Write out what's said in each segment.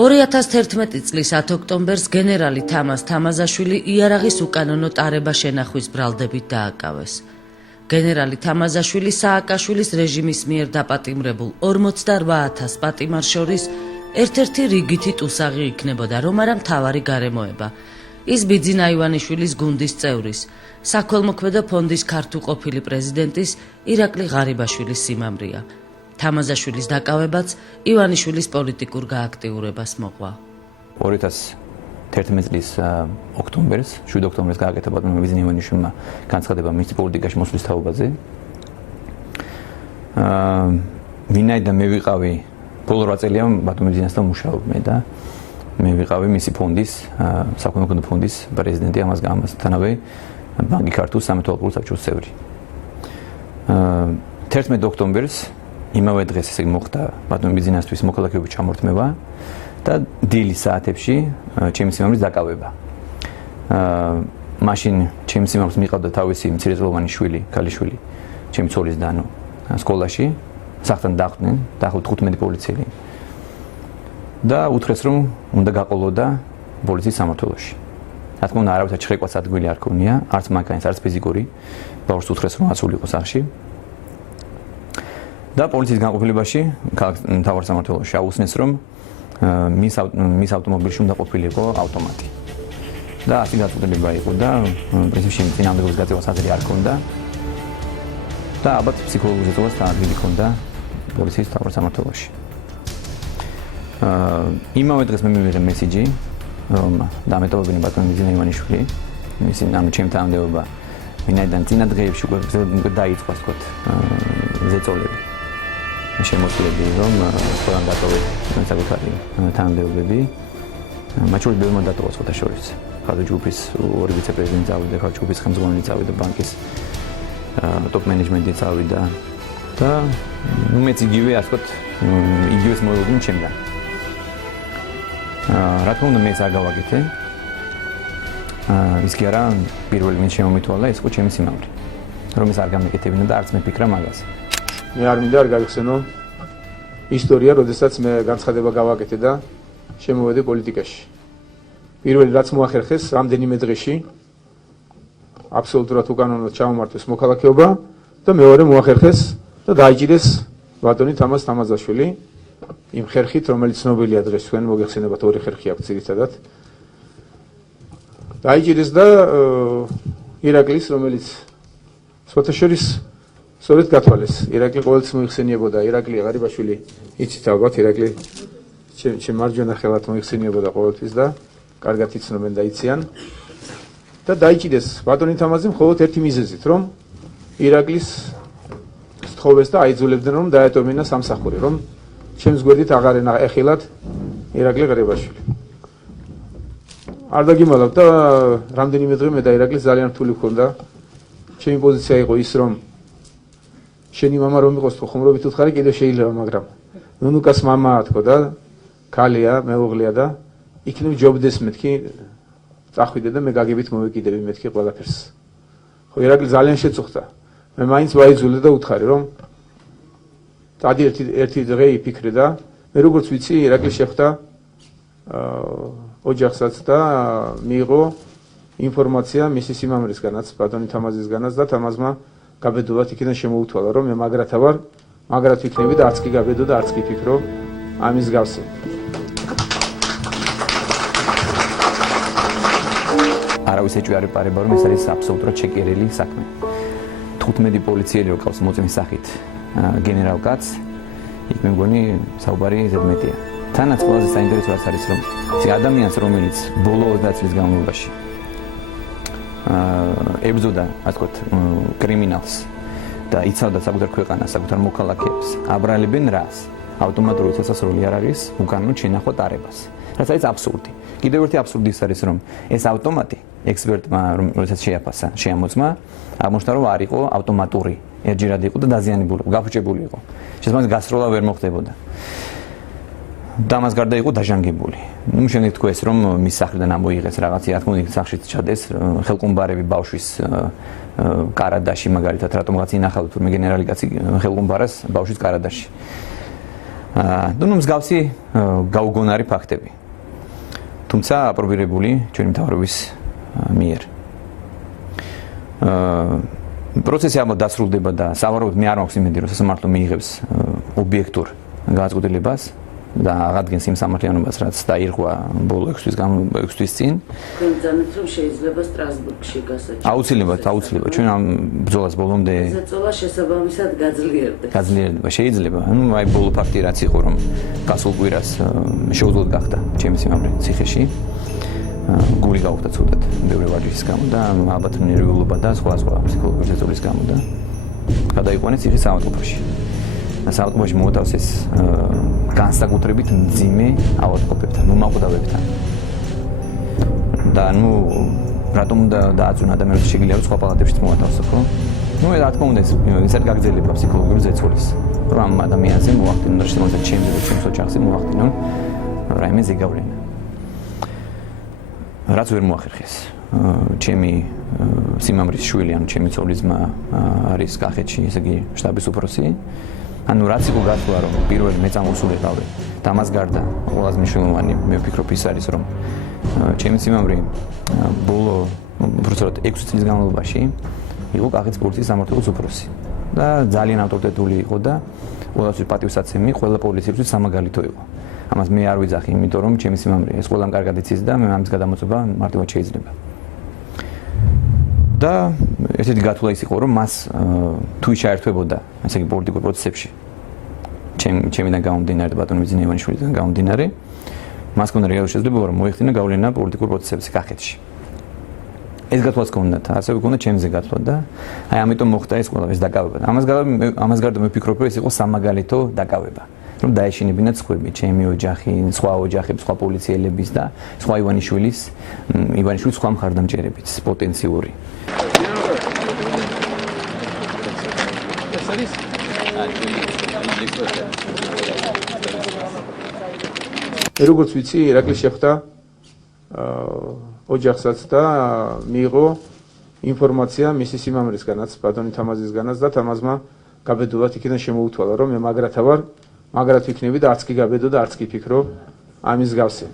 2011 წლის 10 ოქტომბერს გენერალი თამაზ თამაზაშვილი იარაღის უკანონო ტარება შენახვის ბრალდებით დააკავეს. გენერალი თამაზაშვილი სააკაშვილის რეჟიმის მიერ დაპატიმრებულ 48,000 პატიმარს შორის ერთ-ერთი რიგითი ტუსაღი იქნებოდა, რომ არა მთავარი გარემოება. ის ბიძინა ივანიშვილის გუნდის წევრის, საქველმოქმედო ფონდის ქართულ ყოფილი პრეზიდენტის ირაკლი ღარიბაშვილის სიმამრია. თამაზაშვილის დაკავებაც ივანიშვილის პოლიტიკურ გააქტიურებას მოყვა. 2011 წლის ოქტომბერს, 7 ოქტომბერს გააკეთა ბატონმა ბიძინა ივანიშვილმა განცხადება მის პოლიტიკაში მოსვლის თაობაზე. ვინაიდან მე ვიყავი ბოლო 8 წელია ბატონ ბიძინასთან მუშაობ მე და მე ვიყავი მისი ფონდის, საქველმოქმედო ფონდის პრეზიდენტი, ამასთანავე ბანკი ქართულ სამეთვალყურო საბჭოს წევრი. 11 ოქტომბერს იმავე დღეს ესე მოხდა ბატონ ბიძინასთვის მოქალაქეობის ჩამორთმევა და დილის საათებში ჩემი სიმამრის დაკავება. მაშინ ჩემი სიმამრის მიყავდა თავისი მცირეწლოვანი შვილი, ქალიშვილი, ჩემი ცოლის დანო სკოლაში, სახლთან დახვდნენ, დაახლოებით 15 პოლიციელი. და უთხრეს რომ უნდა გაყოლოდა პოლიციის სამმართველოში. რა თქმა უნდა, არავითარ ჩხრეკვაც ადგილი არ ქონია, არც მანქანის, არც ფიზიკური. ბავშვს უთხრეს რომ აცულიყო სახლში. და პოლიციის განყოფილებაში, ქალაქის მთავარ სამმართველოში აუხსნეს რომ მის ავტომობილში უნდა ყოფილიყო ავტომატი. და ასე გაწყვეტილება იყო და პრინციპში წინააღმდეგობის გაწევას აზრი არ ქონდა. და ალბათ ფსიქოლოგიურ ზეწოლას ადგილი ქონდა პოლიციის მთავარ სამმართველოში. იმავე დღეს მე მივიღე მესიჯი, რომ დამეტოვებინე ბატონ ბიძინა ივანიშვილი, მისი ჩემი თანამდებობა, ვინაიდან წინა დღეებში უკვე დაიწყო, ასე ვთქვათ, ზეწოლები. შემოსვლები, რომ ყველამ დატოვეს საკუთარი თანამდებობები. მათ შორის ბევრმა დატოვა სხვათა შორის. ხალხური ჯგუფის ორი ვიცე-პრეზიდენტი წავიდა, ხალხური ჯგუფის ხელმძღვანელი წავიდა, ბანკის ტოპ მენეჯმენტი წავიდა და მეც იგივე, ასე ვთქვათ, იგივეს მოელოდნენ ჩემთან. რა თქმა უნდა, მეც არ გავაკეთე. ის კი არა, პირველი ვინც შემომითვალა, ეს იყო ჩემი სიმამრი. რომ ეს არ გამეკეთებინა და არც მე ფიქრა მაგაზე. მე არ მინდა არ გაიხსენო ისტორია, როდესაც მე განცხადება გავაკეთე და შემოვედი პოლიტიკაში. პირველი რაც მოახერხეს რამდენიმე დღეში აბსოლუტურად უკანონოდ ჩამომართვეს მოქალაქეობა და მეორე მოახერხეს და დაიჭირეს ბატონი თამაზ თამაზაშვილი იმ ხერხით, რომელიც ცნობილია დღეს თქვენ მოგეხსენებათ, ორი ხერხი აქვს ძირითადად. დაიჭირეს და ირაკლის, რომელიც სხვათა შორის სწორედ გათვალეს. ირაკლი ყოველთვის მოიხსენიებოდა, ირაკლი ღარიბაშვილი, იცით ალბათ, ირაკლი ჩემ მარჯვენა ხელად მოიხსენიებოდა ყოველთვის და კარგად იცნობენ და იციან. და დაიჭირეს ბატონი თამაზი მხოლოდ ერთი მიზეზით, რომ ირაკლის სთხოვეს და აიძულებდნენ, რომ დაეტოვებინა სამსახური, რომ ჩემს გვერდით აღარ ეხილათ ირაკლი ღარიბაშვილი. არ დაგიმალავ და რამდენიმე დღე მე და ირაკლის ძალიან რთული ჰქონდა. ჩემი პოზიცია იყო ის, რომ შენი мама რომ იყოს თუ ხუმრობით უთხარი კიდე შეიძლება, მაგრამ ნუნუკას мама თქო და ქალია, მეუღლეა და იქნებ ჯობდეს მეთქი წახვიდე და მე გაგებით მოვეკიდები მეთქი ყველაფერს. ხო, ირაკლი ძალიან შეწუხდა. მე მაინც ვაიძულე და უთხარი, რომ დადი ერთი დღე იფიქრე და მე როგორც ვიცი, ირაკლი შეხვდა ოჯახსაც და მიიღო ინფორმაცია მისი სიმამრისგანაც, ბატონი თამაზისგანაც და თამაზმა გაბედულად იქიდან შემოუთვალა, რომ მე მაგრათა ვარ, მაგრად ვიქნები და არც კი გაბედო და არც კი ფიქრო ამის გავსი. არავის ეჭვი არ ეპარება, რომ ეს არის აბსოლუტურად შეკერილი საქმე. 15 პოლიციელი რო ყავს მოწმის სახით გენერალ კაც, იქ მე მგონი საუბარი ზედმეტია. თანაც ყველაზე საინტერესო არის, რომ ეს ადამიანს, რომელიც ბოლო 30 წლის განმავლობაში ებრძოდა, ასე ვთქვათ, კრიმინალს და იცავდა საკუთარ ქვეყანას, საკუთარ მოქალაქეებს, აბრალებენ რას? ავტომატური სასასროლი არ არის, უკანონო შენახვა ტარებას. რაც არის აბსურდი. კიდევ ერთი აბსურდი ის არის, რომ ეს ავტომატი ექსპერტმა, რომელსაც შეაფასა, შეამოწმა, აღმოჩნდა, რომ არ იყო ავტომატური, ერთჯერად იყო და დაზიანებული, გაფუჭებული იყო. შესაბამისად გასროლა ვერ მოხდებოდა. და მას გარდა იყო დაჟანგებული. ნუ შემდეგ თქვეს, რომ მის სახლიდან ამოიღეს რაღაცა, რა თქმა უნდა, სახლშიც ჩადეს ხელყუმბარები ბავშვის კარადაში, მაგალითად, რატომღაც ინახავთ, თურმე გენერალი კაცი ხელყუმბარას ბავშვის კარადაში. ნუ მსგავსი გაუგონარი ფაქტები. თუმცა აპრობირებული ჩვენი მთავრობის მიერ. პროცესი ამბობ დასრულდება და სავარაუდოდ მე არ მაქვს იმედი, რომ სასამართლო მიიღებს ობიექტურ გადაწყვეტილებას და აღადგენს იმ სამართლიანობას, რაც დაირღვა ბოლო 6 თვის წინ. თქვენ ძანეთ, რომ შეიძლება სტრასბურგში გასაჩივრება. აუცილებლად. ჩვენ ამ ბრძოლას ბოლომდე ზეწოლა შესაბამისად გაძლიერდება. შეიძლება. ნუ აი ბოლო ფაქტი რაც იყო, რომ გასულ კვირას შეუძლოდ გახდა ჩემი სიმამრე ციხეში. გული გაუხდა ცუდად ბევრი ვაჯიშის გამო და ალბათ ნერვიულობა და სხვა ფსიქოლოგიური ზეწოლის გამო და გადაიყვანეს ციხის ავადმყოფოში. საავადმყოფოში მოუწევს ეს განსაკუთრებით მძიმე ავადმყოფებთან, მომაკვდავებთან. და ნუ რატომ უნდა დააწუნა ადამიანს შეგიძლია რომ სხვა პალატებშიც მოათავსო, ხო? ნუ რა თქმა უნდა ეს არ გაგრძელება ფსიქოლოგიური ზეწოლის. რომ ამ ადამიანზე მოახდინონ და შემოწმოთ ჩემზე და ჩემს ოჯახზე მოახდინონ რაიმე ზეგავლენა. რაც ვერ მოახერხეს. ჩემი სიმამრის შვილი, ანუ ჩემი ცოლის-ძმა არის კახეთში, ესე იგი შტაბის უფროსი. ანუ რაც იყო გასვლა, რომ პირველი მე წამოსულიყავი და ამას გარდა ყველაზე მნიშვნელოვანი მე ვფიქრობ ის არის, რომ ჩემი სიმამრი ბოლო უბრალოდ 6 წლის განმავლობაში იყო კახეთის პოლიციის სამმართველოს უფროსი და ძალიან ავტორიტეტული იყო და ყველასთვის პატივსაცემი, ყველა პოლიციისთვის სამაგალითო იყო. ამას მე არ ვიძახი, იმიტომ რომ ჩემი სიმამრი ეს ყველამ კარგად იცის და მე ამის გადამოწება მარტივად შეიძლება. და ესეთი გათვლა ის იყო, რომ მას თუ შეერთვებოდა, ესე იგი პოლიტიკურ პროცესებში ჩემიდან გამომდინარე და ბატონი ბიძინა ივანიშვილიდან გამომდინარე, მას ჰქონდა რეალური შესაძლებლობა, რომ მოეხდინა გავლენა პოლიტიკურ პროცესებში კახეთში. ეს გათვლაც ჰქონდა, ასევე ჰქონდა ჩემზე გათვლა და აი ამიტომ მოხდა ეს ყველა ეს დაკავება. ამას გარდა მე ვფიქრობ, რომ ეს იყო სამაგალითო დაკავება. რომ დაეშინებინათ სხვები, ჩემი ოჯახი, სხვა ოჯახები, სხვა პოლიციელების და სხვა ივანიშვილის სხვა მხარდამჭერებიც პოტენციური. როგორც ვიცი, ირაკლი შეხვდა ოჯახსაც და მიიღო ინფორმაცია მისი სიმამრისგანაც, ბატონი თამაზისგანაც და თამაზმა გაბედულად იქიდან შემოუთვალა, რომ მე მაგრათა ვარ, მაგრად ვიქნები და არც კი გაბედო და არც კი ფიქრო ამის გავსე.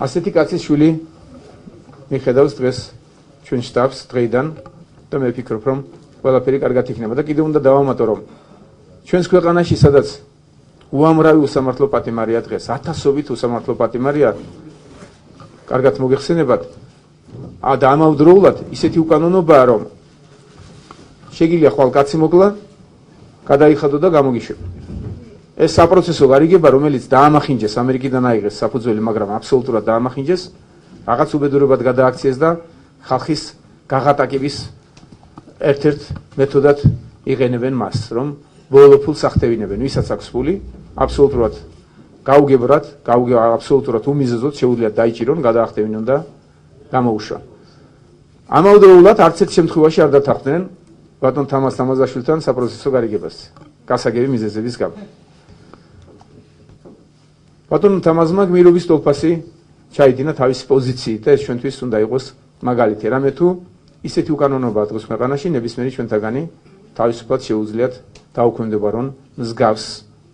ასეთი კაცის შვილი მიხედავს დღეს ჩვენ შტაბს დღეიდან და მე ვფიქრობ, რომ ყველაფერი კარგად იქნება და კიდევ უნდა დავამატო, რომ ჩვენს ქვეყანაში სადაც უამრავი უსამართლო პატიმარია დღეს, ათასობით უსამართლო პატიმარია, კარგად მოგეხსენებათ და ამავდროულად ისეთი უკანონობაა, რომ შეგიძლია ხვალ კაცი მოკლა, გადაიხადო და გამოგიშვება. ეს საპროცესო გარიგება, რომელიც დაამახინჯეს ამერიკიდან აიღეს საფუძველი, მაგრამ აბსოლუტურად დაამახინჯეს, რაღაც უბედურებად გადააქციეს და ხალხის გაღატაკების ერთ-ერთ მეთოდად იყენებენ მას, რომ ბოლო ფულს ახტევინებენ, ვისაც აქვს ფული, აბსოლუტურად გაუგებრად, აბსოლუტურად უმიზეზოდ შეუძლიათ დაიჭირონ, გადაახტევინონ და გამოუშვან. ამავდროულად არც ერთ შემთხვევაში არ დათანხმდნენ ბატონ თამაზ თამაზაშვილთან საპროცესო გარიგებას, გასაგები მიზეზების გამო. ბატონ თამაზმა გმირობის ტოლფასი ჩაიდინა თავისი პოზიციით და ეს ჩვენთვის უნდა იყოს მაგალითი. რამე თუ ისეთი უკანონობაა დღეს ქვეყანაში, ნებისმიერი ჩვენთაგანი თავისუფლად შეუძლიათ დაუქვემდებარონ მსგავს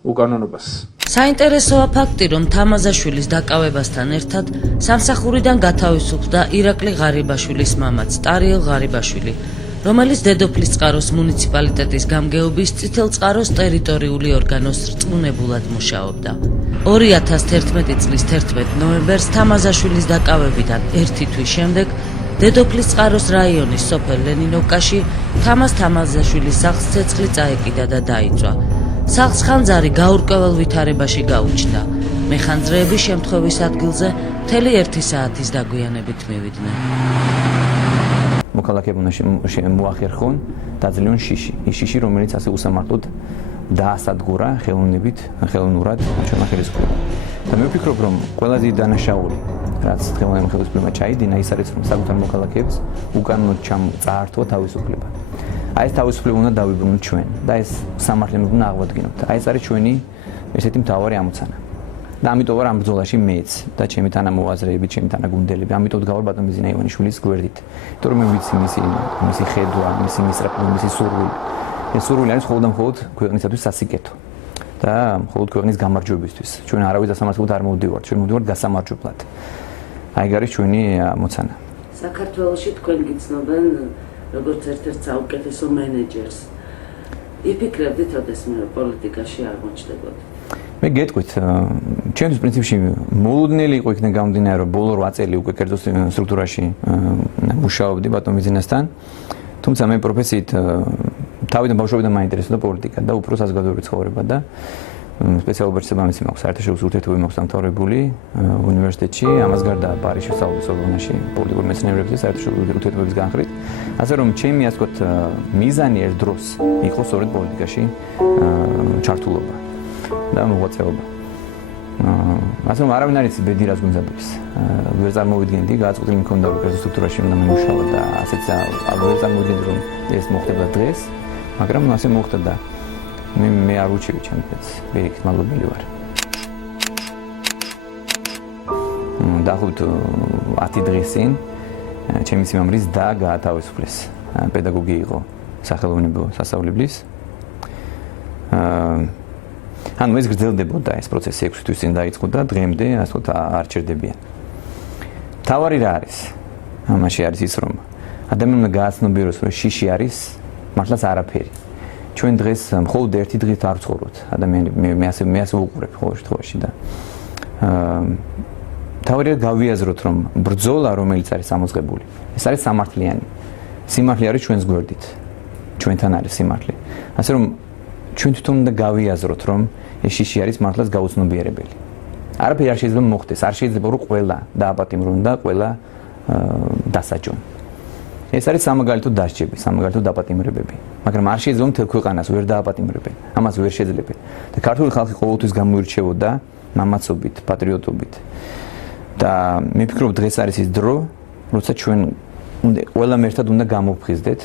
უკანონობას. საინტერესოა ფაქტი, რომ თამაზაშვილის დაკავებასთან ერთად სამსახურიდან გათავისუფლდა ირაკლი ღარიბაშვილის მამაც, ტარიელ ღარიბაშვილი, რომელიც დედოფლის წყაროს მუნიციპალიტეტის გამგეობის წითელწყაროს ტერიტორიული ორგანოს რწმუნებულად მუშაობდა. 2011 წლის 11 ნოემბერს თამაზაშვილის დაკავებიდან ერთი თვის შემდეგ დედოფლის წყაროს რაიონის სოფელ ლენინოვკაში თამაზ თამაზაშვილის სახლს ცეცხლი წაეკიდა და დაიწვა. სახლს ხანძარი გაურკვეველ ვითარებაში გაუჩნდა. მეხანძრეები შემთხვევის ადგილზე მთელი 1 საათის დაგვიანებით მივიდნენ. მოქალაქეებმა მოახერხონ დაძლიონ შიში. ის შიში, რომელიც ასე უსამართლოდ დაასადგურა ხელოვნურად ჩვენმა ხელისუფლებამ. და მე ვფიქრობ, რომ ყველაზე დანაშაული, რაც ხელოვნებამ ხელისუფლებამ ჩაიდინა, ის არის, რომ საკუთარ მოქალაქეებს უკანონოდ წაართვა თავისუფლება. აი ეს თავისუფლება უნდა დავიბრუნოთ ჩვენ და ეს სამართლიანობა უნდა აღვადგინოთ. აი ეს არის ჩვენი ესეთი მთავარი ამოცანა. და ამიტომ ვარ ამ ბრძოლაში მეც და ჩემი თანამოაზრეები, ჩემი თანაგუნდელები, ამიტომ დგავარ ბატონ მიზინა ივანიშვილის გვერდით. იმიტომ რომ მე ვიცი მისი ხედვა, მისი მისწრაფება, მისი სურვილი. ეს სურვილი არის მხოლოდ და მხოლოდ ქვეყნისათვის სასიკეთო და მხოლოდ ქვეყნის გამარჯვებისთვის. ჩვენ არავის დასამართლებლად არ მოვდივართ, ჩვენ მოვდივართ გასამარჯვებლად. აი ეგ არის ჩვენი მოცანა. საქართველოში თქვენ გიცნობენ როგორც ერთ-ერთ საუკეთესო მენეჯერს. იფიქრებდით, ოდესმე პოლიტიკაში აღმოჩნდებოდი. მე გეტყვით, ჩემთვის პრინციპში მოულოდნელი იყო იქიდან გამომდინარე, რომ ბოლო 8 წელი უკვე კერძო სტრუქტურაში მუშაობდი ბატონ მიზინასთან. თუმცა მე პროფესიით თავიდან ბავშვობიდან მაინტერესებდა პოლიტიკა და უფრო საზოგადოებრივი ცხოვრება და სპეციალობრივი შესაბამისი მაქვს, საერთაშორისო ურთიერთობები მაქვს დამთავრებული უნივერსიტეტში, ამას გარდა პარიზში ვსწავლობდი სორბონაში პოლიტიკური მეცნიერებების და საერთაშორისო ურთიერთობების განხრით. ასე რომ ჩემი ასე ვთქვათ მიზანი ერთ დროს იყო სწორედ პოლიტიკაში ჩართულობა და მოღვაწეობა. ასე რომ არავინ არ იცის ბედი რას გვიმზადებს. ვერ წარმოვიდგენდი, გააწყობილი მქონდა რომ კერძო სტრუქტურაში უნდა მემუშავა და ასეც ვერ წარმოვიდგენდი რომ ეს მოხდება დღეს, მაგრამ ასე მოხდა და მე არ უჩივი ჩემს ბერიქით მადლობელი ვარ. დაახლოებით 10 დღის წინ ჩემი სიმამრის და გაათავისუფლეს. პედაგოგი იყო სახელოვნებო სასწავლებლის. ანუ ეს გრძელდებოდა ეს პროცესი 6 თვის წინ დაიწყო და დღემდე ასე ვთქვათ არ ჩერდებიან. თავარი რა არის? ამაში არის ის რომ ადამიანმა გააცნობიეროს რომ შიში არის მართლაც არაფერი. ჩვენ დღეს მხოლოდ ერთი დღით არ ვცხოვრობთ. ადამიანები მე ასე ვუყურებ ყოველ შემთხვევაში და თავარია გავიაზროთ რომ ბრძოლა რომელიც არის ამოწყებული ეს არის სამართლიანი. სიმართლე არის ჩვენს გვერდით. ჩვენთან არის სიმართლე. ასე რომ ჩვენ თვითონ უნდა გავიაზროთ რომ ეს შიში არის მართლაც გაუცნობიერებელი. არაფერი არ შეიძლება მოხდეს, არ შეიძლება რომ ყველა დააპატიმრონ და ყველა დასაჯონ. ეს არის სამაგალითო დასჯები, სამაგალითო დაპატიმრებები, მაგრამ არ შეიძლება მთელ ქვეყანას ვერ დააპატიმრებენ. ამას ვერ შეძლებენ. და ქართული ხალხი ყოველთვის გამოირჩეოდა მამაცობით, პატრიოტობით. და მე ვფიქრობ დღეს არის ის დრო, როცა ჩვენ ყველამ ერთად უნდა გამოვფხიზდეთ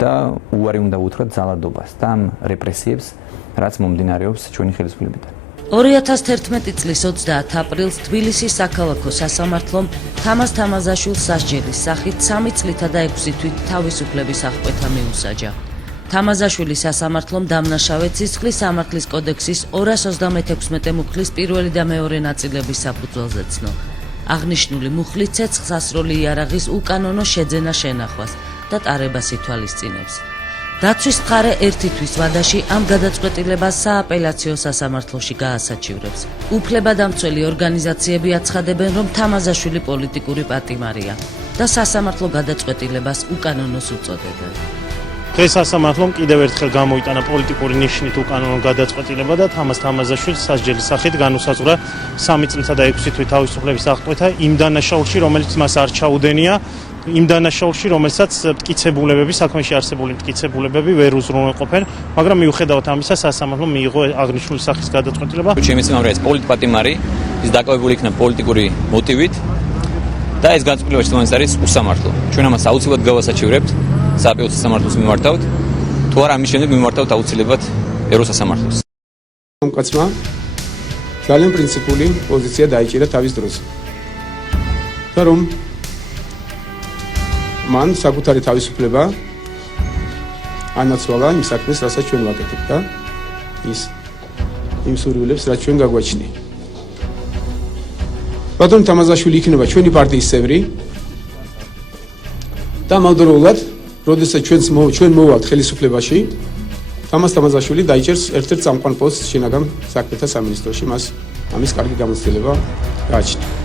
და უარი უნდა უთხრათ ძალადობას და ამ რეპრესიებს, რაც მომდინარეობს ჩვენი ხელისუფლებიდან. 2011 წლის 30 აპრილს თბილისის საქალაქო სასამართლომ თამაზ თამაზაშვილს სასჯელის სახით 3 წლითა და 6 თვით თავისუფლების აღკვეთა მიუსაჯა. თამაზაშვილის სასამართლომ დამნაშავე ცისხლის სამართლის კოდექსის 236 მუხლის პირველი და მეორე ნაწილების საფუძველზე ცნო. აღნიშნული მუხლი ცეცხლს ასროლი იარაღის უკანონო შეძენა შენახვას და ტარებას ითვალისწინებს. დაცვის მხარე 1 თვის ვადაში ამ გადაწყვეტილებას სააპელაციო სასამართლოში გაასაჩივრებს. უფლებადამცველი ორგანიზაციები აცხადებენ, რომ თამაზაშვილი პოლიტიკური პატიმარია და სასამართლო გადაწყვეტილებას უკანონოს უწოდებენ. დღეს სასამართლომ კიდევ ერთხელ გამოიტანა პოლიტიკური ნიშნით უკანონო გადაწყვეტილება და თამაზ თამაზაშვილს სასჯელის სახით განუსაზღვრა 3 წლითა და 6 თვით თავისუფლების აღკვეთა იმ დანაშაულში, რომელიც მას არ ჩაუდენია. იმ დანაშაულში, რომელსაც მტკიცებულებები, საქმეში არსებული მტკიცებულებები ვერ უზრუნველყოფენ, მაგრამ მიუხედავად ამისა, სასამართლომ მიიღო აღნიშნული სახის გადაწყვეტილება. ჩემი სიმამრე ეს პოლიტპატიმარი, ის დაკავებული იქნა პოლიტიკური მოტივით და ეს გადაწყვეტილება შესაბამისად არის უსამართლო. ჩვენ ამას აუცილებლად გავასაჩივრებთ სააპელაციო სასამართლოს მიმართავთ. თუ არა ამის შემდეგ მიმართავთ აუცილებლად ევროსასამართლოს. კაცმა ძალიან პრინციპული პოზიცია დაიჭირა თავის დროს. და რომ მან საკუთარი თავისუფლება ანაცვალა იმ საქმეს, რასაც ჩვენ ვაკეთებთ და იმ სურვილებს, რაც ჩვენ გაგვაჩნია. ბატონ თამაზაშვილი იქნება ჩვენი პარტიის წევრი და მალდროულად, როდესაც ჩვენ მოვვალთ ხელისუფლებაში, თამაზ თამაზაშვილი დაიჭერს ერთ-ერთ წამყვან პოსტს შინაგან საქმეთა სამინისტროში, მას ამის კარგი გამოცდილება გააჩნია.